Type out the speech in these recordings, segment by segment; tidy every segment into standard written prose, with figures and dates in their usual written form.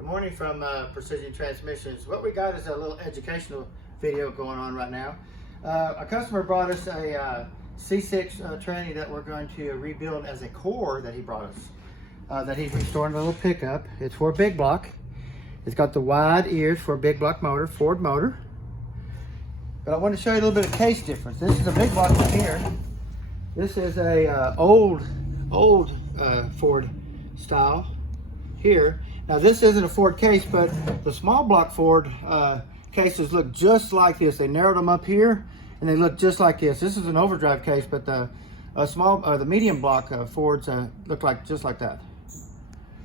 Good morning from Precision Transmissions. What we got is a little educational video going on right now. A customer brought us a C6 tranny that we're going to rebuild as a core that he brought us. That he's restoring a little pickup. It's for a big block. It's got the wide ears for a big block motor, Ford motor. But I want to show you a little bit of case difference. This is a big block right here. This is a old Ford style here. Now this isn't a Ford case, but the small block Ford cases look just like this. They narrowed them up here and they look just like this. This is an overdrive case, but the medium block Fords look like just like that.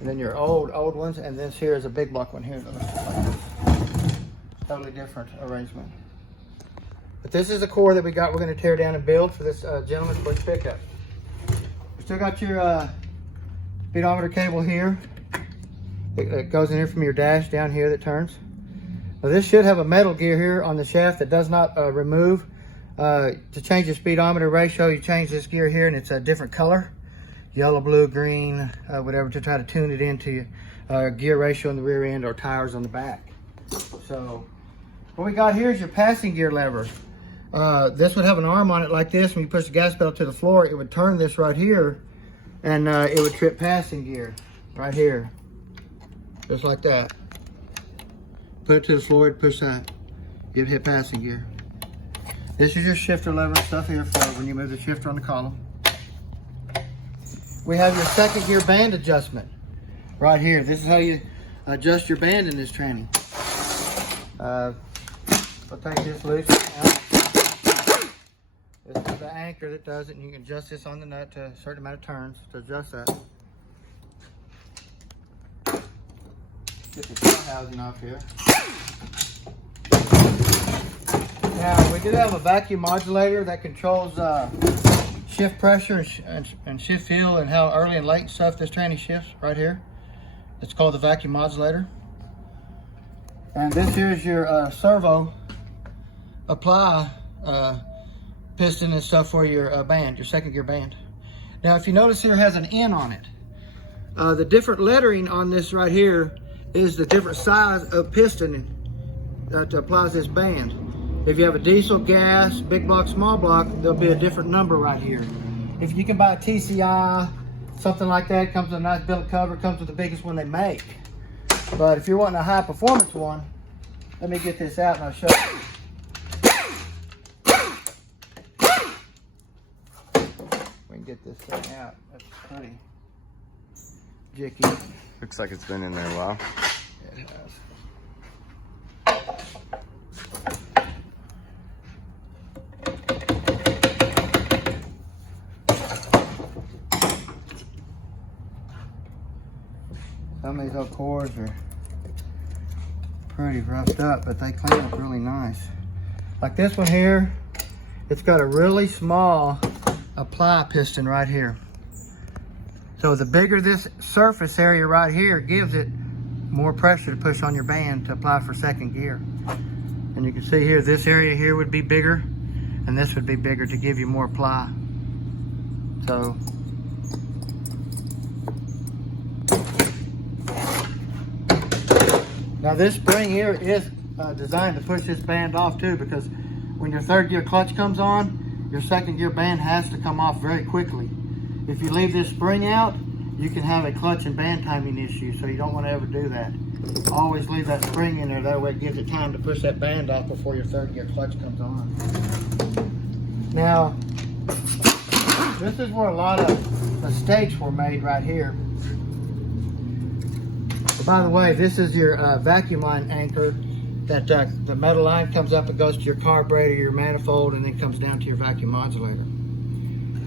And then your old ones, and this here is a big block one here that looks just like this. Totally different arrangement. But this is a core that we got. We're going to tear down and build for this gentleman's quick pickup. You still got your speedometer cable here. It goes in here from your dash down here that turns. Now this should have a metal gear here on the shaft that does not remove. To change the speedometer ratio, you change this gear here and it's a different color. Yellow, blue, green, whatever, to try to tune it into gear ratio in the rear end or tires on the back. So what we got here is your passing gear lever. This would have an arm on it like this. When you push the gas pedal to the floor, it would turn this right here and it would trip passing gear right here. Just like that. Put it to the floor and push that. You'd hit passing gear. This is your shifter lever and stuff here for when you move the shifter on the column. We have your second gear band adjustment right here. This is how you adjust your band in this tranny. I'll take this loose out. This is the anchor that does it, and you can adjust this on the nut to a certain amount of turns to adjust that. Get the tail housing off here. Now we do have a vacuum modulator that controls shift pressure and shift feel and how early and late and stuff this tranny shifts right here. It's called the vacuum modulator. And this here is your servo apply piston and stuff for your band, your second gear band. Now if you notice here, it has an N on it. The different lettering on this right here is the different size of piston that applies this band. If you have a diesel, gas, big block, small block, there'll be a different number right here. If you can buy a TCI, something like that, comes with a nice billet cover, comes with the biggest one they make. But if you're wanting a high performance one, let me get this out and I'll show you. We can get this thing out. That's pretty jicky. Looks like it's been in there a while. It has. Some of these old cores are pretty roughed up, but they clean up really nice. Like this one here, it's got a really small apply piston right here. So the bigger this surface area right here gives it more pressure to push on your band to apply for second gear. And you can see here, this area here would be bigger and this would be bigger to give you more apply. So now this spring here is designed to push this band off too, because when your third gear clutch comes on, your second gear band has to come off very quickly. If you leave this spring out, you can have a clutch and band timing issue, so you don't want to ever do that. Always leave that spring in there, that way it gives it time to push that band off before your third gear clutch comes on. Now, this is where a lot of mistakes were made right here. By the way, this is your vacuum line anchor that the metal line comes up and goes to your carburetor, your manifold, and then comes down to your vacuum modulator.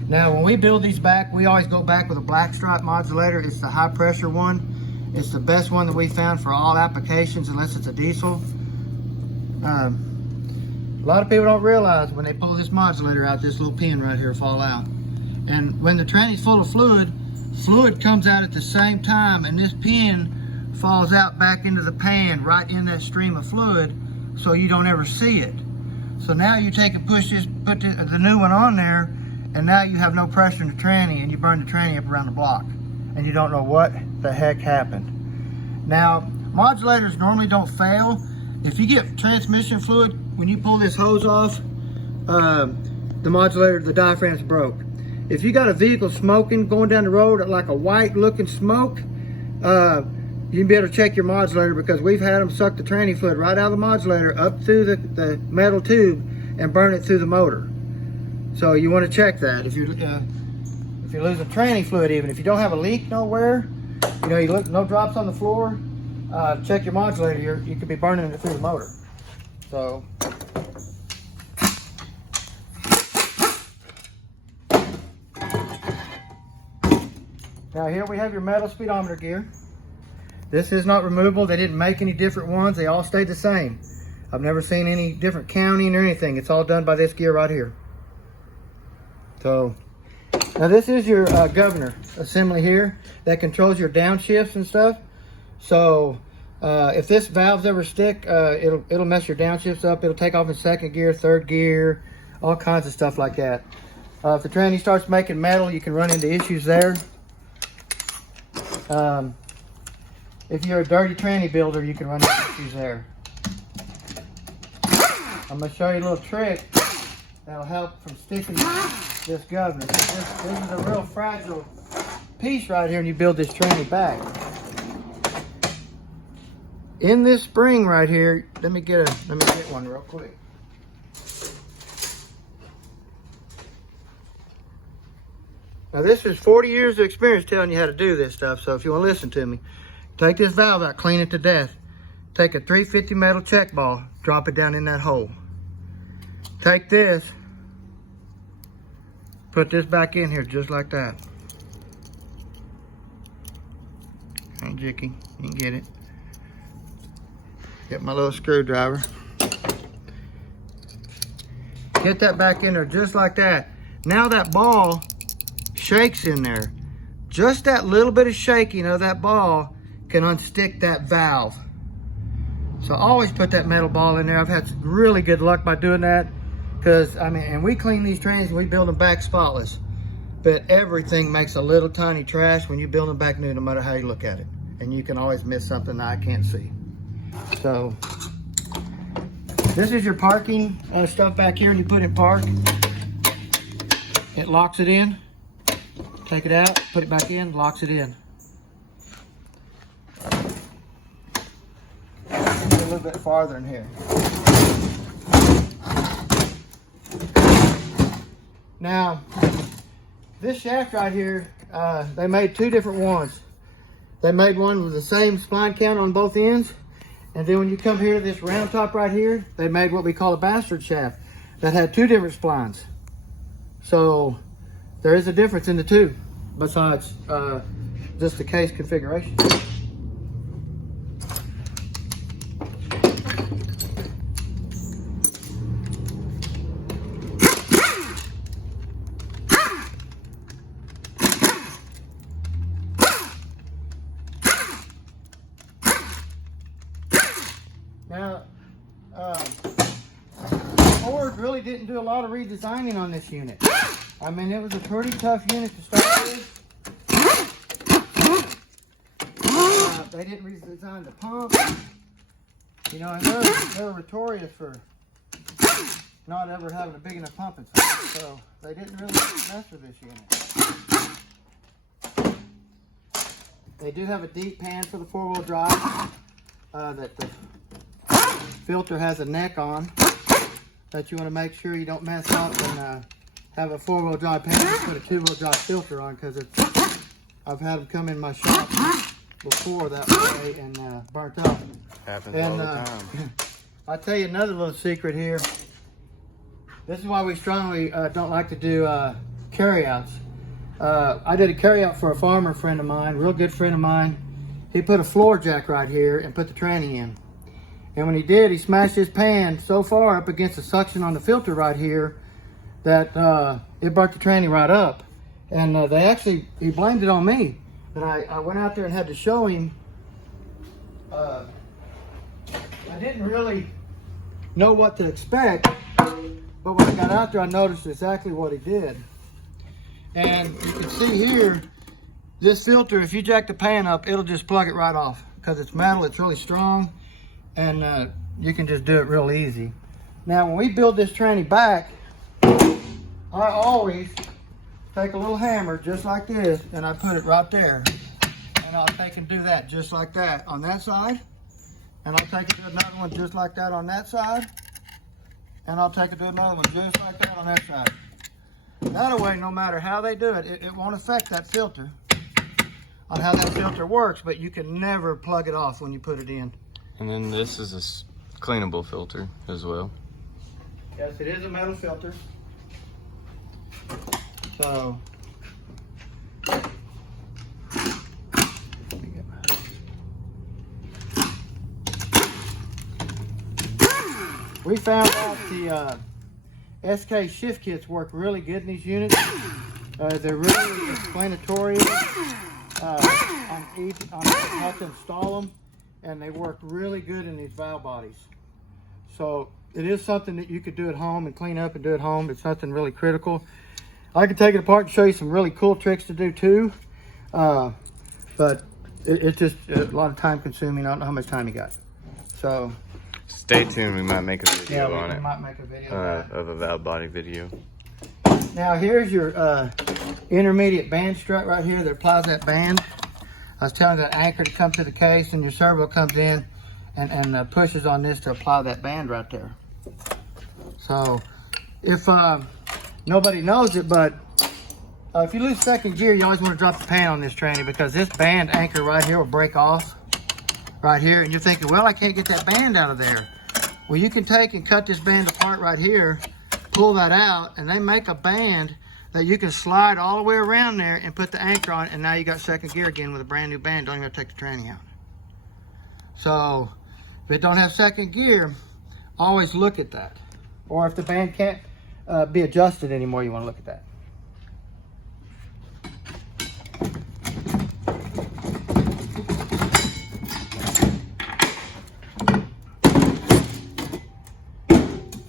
Now, when we build these back, we always go back with a black Strut modulator. It's the high pressure one. It's the best one that we found for all applications, unless it's a diesel. A lot of people don't realize when they pull this modulator out, this little pin right here fall out. And when the tranny's full of fluid, fluid comes out at the same time, and this pin falls out back into the pan right in that stream of fluid, so you don't ever see it. So now you take and push this, put the new one on there, and now you have no pressure in the tranny, and you burn the tranny up around the block, and you don't know what the heck happened. Now, modulators normally don't fail. If you get transmission fluid, when you pull this hose off, the modulator, the diaphragm's broke. If you got a vehicle smoking, going down the road, like a white looking smoke, you can be able to check your modulator, because we've had them suck the tranny fluid right out of the modulator up through the metal tube and burn it through the motor. So you want to check that. If you're losing tranny fluid, even if you don't have a leak nowhere, you know, you look, no drops on the floor, check your modulator. You could be burning it through the motor. So. Now here we have your metal speedometer gear. This is not removable. They didn't make any different ones. They all stayed the same. I've never seen any different counting or anything. It's all done by this gear right here. So, now this is your governor assembly here that controls your downshifts and stuff. So, if this valve's ever stick, it'll mess your downshifts up. It'll take off in second gear, third gear, all kinds of stuff like that. If the tranny starts making metal, you can run into issues there. If you're a dirty tranny builder, you can run into issues there. I'm going to show you a little trick that'll help from sticking this governor. This is a real fragile piece right here, and you build this tranny back. In this spring right here, let me get one real quick. Now this is 40 years of experience telling you how to do this stuff, so if you want to listen to me, take this valve out, clean it to death. Take a 350 metal check ball, drop it down in that hole. Take this, put this back in here just like that. Ain't jicky, you can get it. Get my little screwdriver. Get that back in there just like that. Now that ball shakes in there. Just that little bit of shaking of that ball can unstick that valve. So always put that metal ball in there. I've had really good luck by doing that, because I mean, and we clean these trains and we build them back spotless, but everything makes a little tiny trash when you build them back new, no matter how you look at it, and you can always miss something that I can't see. So this is your parking stuff back here, and you put it in park. It locks it in. Take it out, put it back in, locks it in. A little bit farther in here. Now, this shaft right here, they made two different ones. They made one with the same spline count on both ends, and then when you come here to this round top right here, they made what we call a bastard shaft that had two different splines. So there is a difference in the two, besides just the case configuration. Now, Ford really didn't do a lot of redesigning on this unit. I mean, it was a pretty tough unit to start with. They didn't redesign the pump. You know, and they're notorious for not ever having a big enough pump inside. So they didn't really mess with this unit. They do have a deep pan for the four-wheel drive that the filter has a neck on that you want to make sure you don't mess up and have a four-wheel drive pan and put a two-wheel drive filter on, because I've had them come in my shop before that way and burnt up. Happens all the time. I'll tell you another little secret here. This is why we strongly don't like to do carryouts. I did a carryout for a farmer friend of mine, real good friend of mine. He put a floor jack right here and put the tranny in. And when he did, he smashed his pan so far up against the suction on the filter right here that it burnt the tranny right up. And he blamed it on me. And I went out there and had to show him. I didn't really know what to expect, but when I got out there, I noticed exactly what he did. And you can see here, this filter, if you jack the pan up, it'll just plug it right off. because it's metal, it's really strong, and you can just do it real easy. Now, when we build this tranny back, I always take a little hammer just like this, and I put it right there. And I'll take and do that just like that on that side. And I'll take and do another one just like that on that side. And I'll take and do another one just like that on that side. That way, no matter how they do it, it won't affect that filter on how that filter works, but you can never plug it off when you put it in. And then this is a cleanable filter as well. Yes, it is a metal filter. So, we found out the SK shift kits work really good in these units. They're really explanatory on how to install them, and they work really good in these valve bodies. So it is something that you could do at home and clean up and do at home. It's nothing really critical. I can take it apart and show you some really cool tricks to do too, but it's just a lot of time consuming. I don't know how much time you got. So stay tuned, we might make a video on it. We might make a video of a valve body video. Now here's your intermediate band strut right here that applies that band. I was telling that anchor to come to the case, and your servo comes in and pushes on this to apply that band right there. So if nobody knows it, but if you lose second gear, you always want to drop the pan on this tranny, because this band anchor right here will break off right here, and you're thinking, well, I can't get that band out of there. Well, you can take and cut this band apart right here, pull that out, and they make a band that you can slide all the way around there and put the anchor on, and now you got second gear again with a brand new band. Don't even have to take the tranny out. So if it don't have second gear, always look at that. Or if the band can't be adjusted anymore, you want to look at that.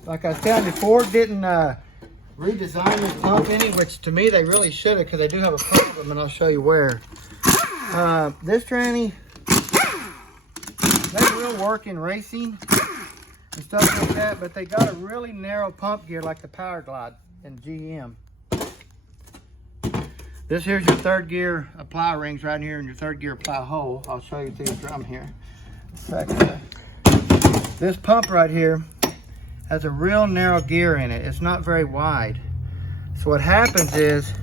Like I was telling you, Ford didn't redesign this pump any, which to me they really should have, because they do have a pump of them, and I'll show you where. This tranny, they will work in racing and stuff like that, but they got a really narrow pump gear like the Power Glide in GM. This here's your third gear apply rings right here, and your third gear apply hole. I'll show you through the drum here. This pump right here has a real narrow gear in it. It's not very wide. So what happens is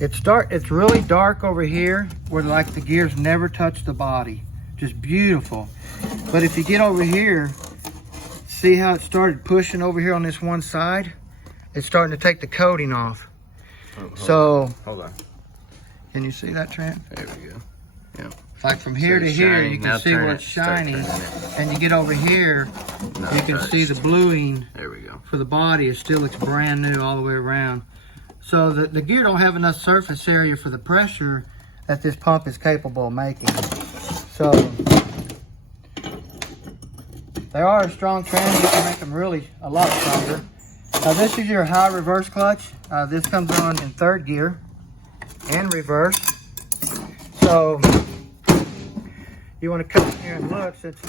it's really dark over here where like the gears never touch the body. Just beautiful. But if you get over here, see how it started pushing over here on this one side? It's starting to take the coating off. Hold on. Can you see that, Trent? There we go. Yeah. Like from here to here, you can see where it's shiny, and you get over here, you can see the bluing. There we go. For the body, it still looks brand new all the way around. So the gear don't have enough surface area for the pressure that this pump is capable of making. So they are a strong tranny. You can make them really a lot stronger. Now this is your high reverse clutch. This comes on in third gear and reverse. So you want to come in here and look, since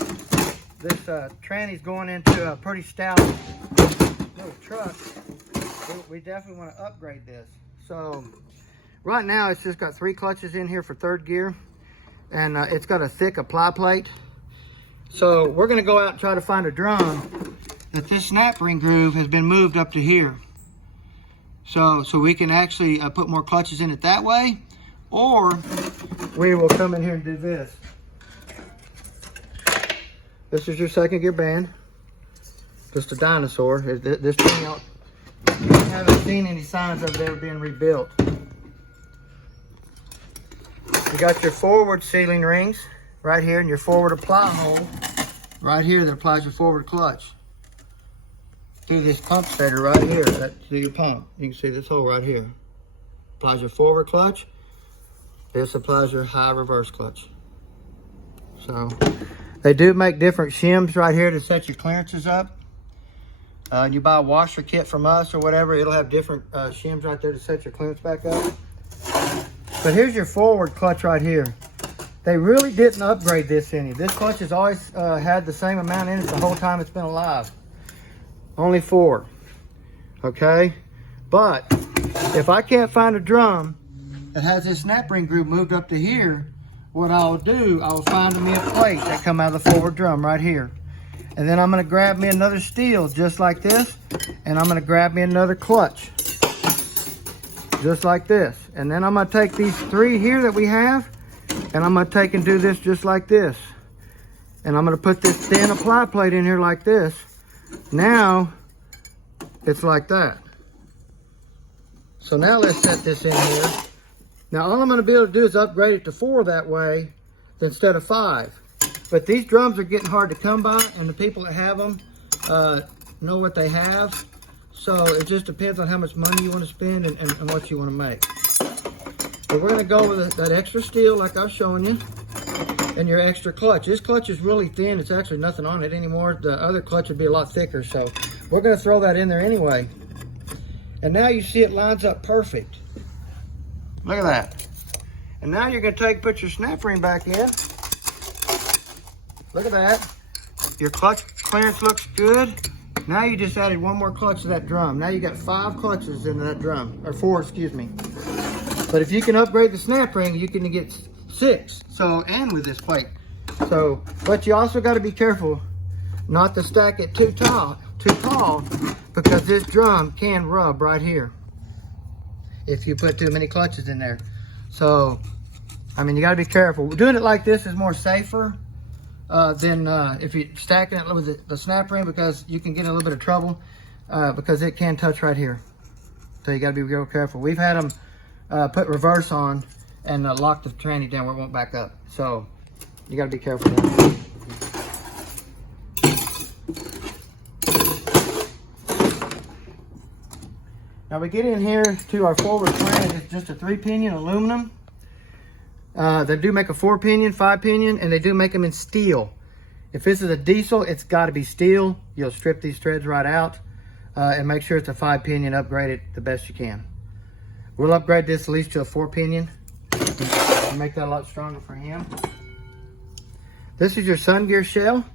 this tranny's going into a pretty stout little truck, we definitely want to upgrade this. So right now it's just got 3 clutches in here for third gear, and it's got a thick apply plate. So we're going to go out and try to find a drum that this snap ring groove has been moved up to here. So we can actually put more clutches in it that way, or we will come in here and do this. This is your second gear band. Just a dinosaur. This thing, I haven't seen any signs of it ever being rebuilt. You got your forward sealing rings right here, and your forward apply hole right here that applies your forward clutch through this pump stator right here. That's your pump. You can see this hole right here. Applies your forward clutch. This applies your high reverse clutch. So they do make different shims right here to set your clearances up. You buy a washer kit from us or whatever, it'll have different shims right there to set your clearance back up. But here's your forward clutch right here. they really didn't upgrade this any. This clutch has always had the same amount in it the whole time it's been alive. Only 4. Okay? But if I can't find a drum that has this snap ring groove moved up to here, what I'll do, I'll find me a plate that come out of the forward drum right here. And then I'm gonna grab me another steel just like this, and I'm gonna grab me another clutch just like this. And then I'm gonna take these 3 here that we have, and I'm gonna take and do this just like this. And I'm gonna put this thin apply plate in here like this. Now, it's like that. So now let's set this in here. Now all I'm gonna be able to do is upgrade it to 4 that way instead of 5. But these drums are getting hard to come by, and the people that have them know what they have. So it just depends on how much money you want to spend and what you want to make. But we're going to go with that extra steel like I've shown you, and your extra clutch. This clutch is really thin. It's actually nothing on it anymore. The other clutch would be a lot thicker, so we're going to throw that in there anyway. And now you see it lines up perfect. Look at that. And now you're going to put your snap ring back in. Look at that. Your clutch clearance looks good. Now you just added 1 more clutch to that drum. Now you got 5 clutches into that drum, or 4, excuse me. But if you can upgrade the snap ring, you can get 6. So, and with this plate. So, but you also got to be careful not to stack it too tall, because this drum can rub right here if you put too many clutches in there. So, I mean, you got to be careful. Doing it like this is more safer than if you're stacking it with the snap ring, because you can get in a little bit of trouble because it can touch right here. So you got to be real careful. We've had them put reverse on and lock the tranny down where it won't back up. So you got to be careful there. Now we get in here to our forward tranny. It's just a 3-pinion aluminum. They do make a 4-pinion, 5-pinion, and they do make them in steel. If this is a diesel, it's got to be steel. You'll strip these threads right out and make sure it's a 5-pinion. Upgrade it the best you can. We'll upgrade this at least to a 4-pinion and make that a lot stronger for him. This is your sun gear shell.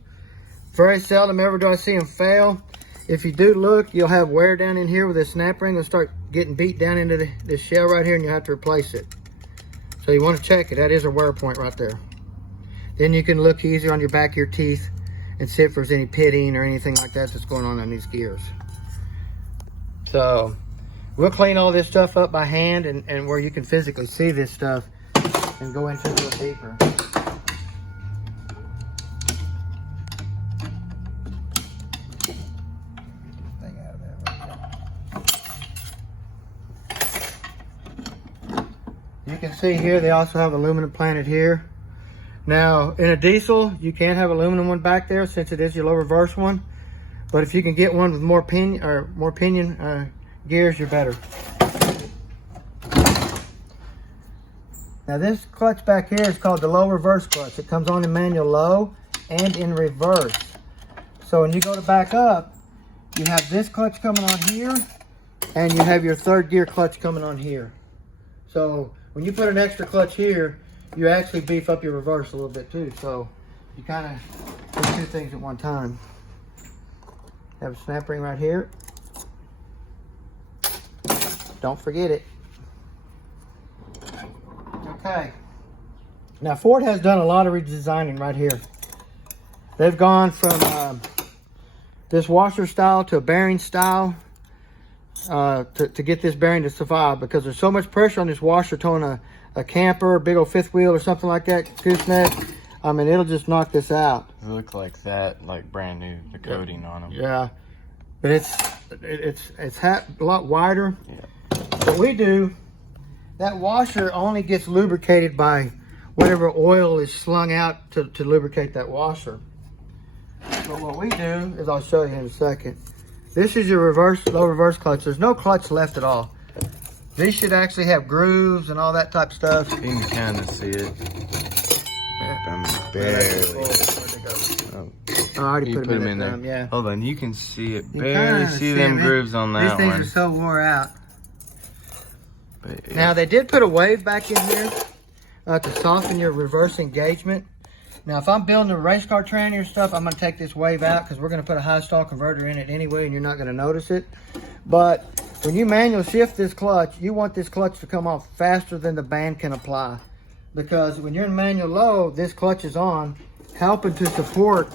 Very seldom ever do I see them fail. If you do look, you'll have wear down in here with this snap ring. It'll start getting beat down into this shell right here, and you'll have to replace it. So you want to check it. That is a wear point right there. Then you can look easier on your back of your teeth and see if there's any pitting or anything like that that's going on these gears. So we'll clean all this stuff up by hand and where you can physically see this stuff and go into it a little deeper. You can see here they also have aluminum planted here. Now in a diesel you can't have aluminum one back there since it is your low reverse one, but if you can get one with more pinion gears, you're better. Now this clutch back here is called the low reverse clutch. It comes on in manual low and in reverse. So when you go to back up, you have this clutch coming on here, and you have your 3rd gear clutch coming on here. So when you put an extra clutch here, you actually beef up your reverse a little bit too. So you kind of do 2 things at one time. Have a snap ring right here. Don't forget it. Okay. Now Ford has done a lot of redesigning right here. They've gone from this washer style to a bearing style. To get this bearing to survive, because there's so much pressure on this washer towing a camper, a big old 5th wheel or something like that, gooseneck. I mean, it'll just knock this out. It look like that, like brand new, the coating on them. Yeah, but it's a lot wider. Yeah. What we do, that washer only gets lubricated by whatever oil is slung out to lubricate that washer. But what we do is, I'll show you in a second. This is your low reverse clutch. There's no clutch left at all. These should actually have grooves and all that type of stuff. You can kind of see it. Yeah. Barely. I already put them in there. Yeah. Hold on, you can see it. Barely see them grooves on that one. These things are so wore out. But, yeah. Now they did put a wave back in here, to soften your reverse engagement. Now, if I'm building a race car tranny or stuff, I'm going to take this wave out because we're going to put a high stall converter in it anyway, and you're not going to notice it. But when you manual shift this clutch, you want this clutch to come off faster than the band can apply. Because when you're in manual low, this clutch is on, helping to support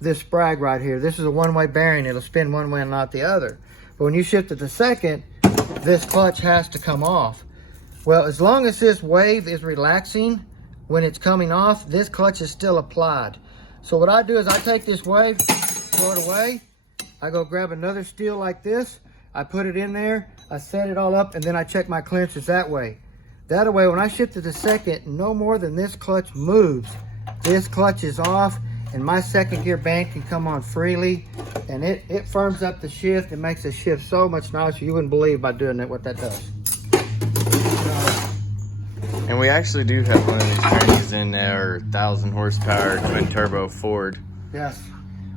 this sprag right here. This is a one-way bearing. It'll spin one way and not the other. But when you shift it to second, this clutch has to come off. Well, as long as this wave is relaxing, when it's coming off, this clutch is still applied. So what I do is I take this wave, throw it away. I go grab another steel like this. I put it in there. I set it all up, and then I check my clearances that way. That way, when I shift it to second, no more than this clutch moves. This clutch is off, and my second gear band can come on freely, and it firms up the shift. It makes the shift so much nicer. You wouldn't believe by doing it what that does. And we actually do have one of these trannies in our 1,000 horsepower twin turbo Ford. Yes,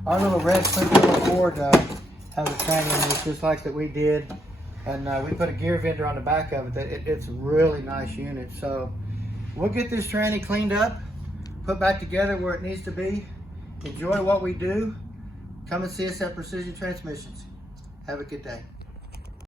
our little red twin turbo Ford has a tranny in it just like that we did, and we put a gear vendor on the back of it. It's a really nice unit. So we'll get this tranny cleaned up, put back together where it needs to be. Enjoy what we do. Come and see us at Precision Transmissions. Have a good day.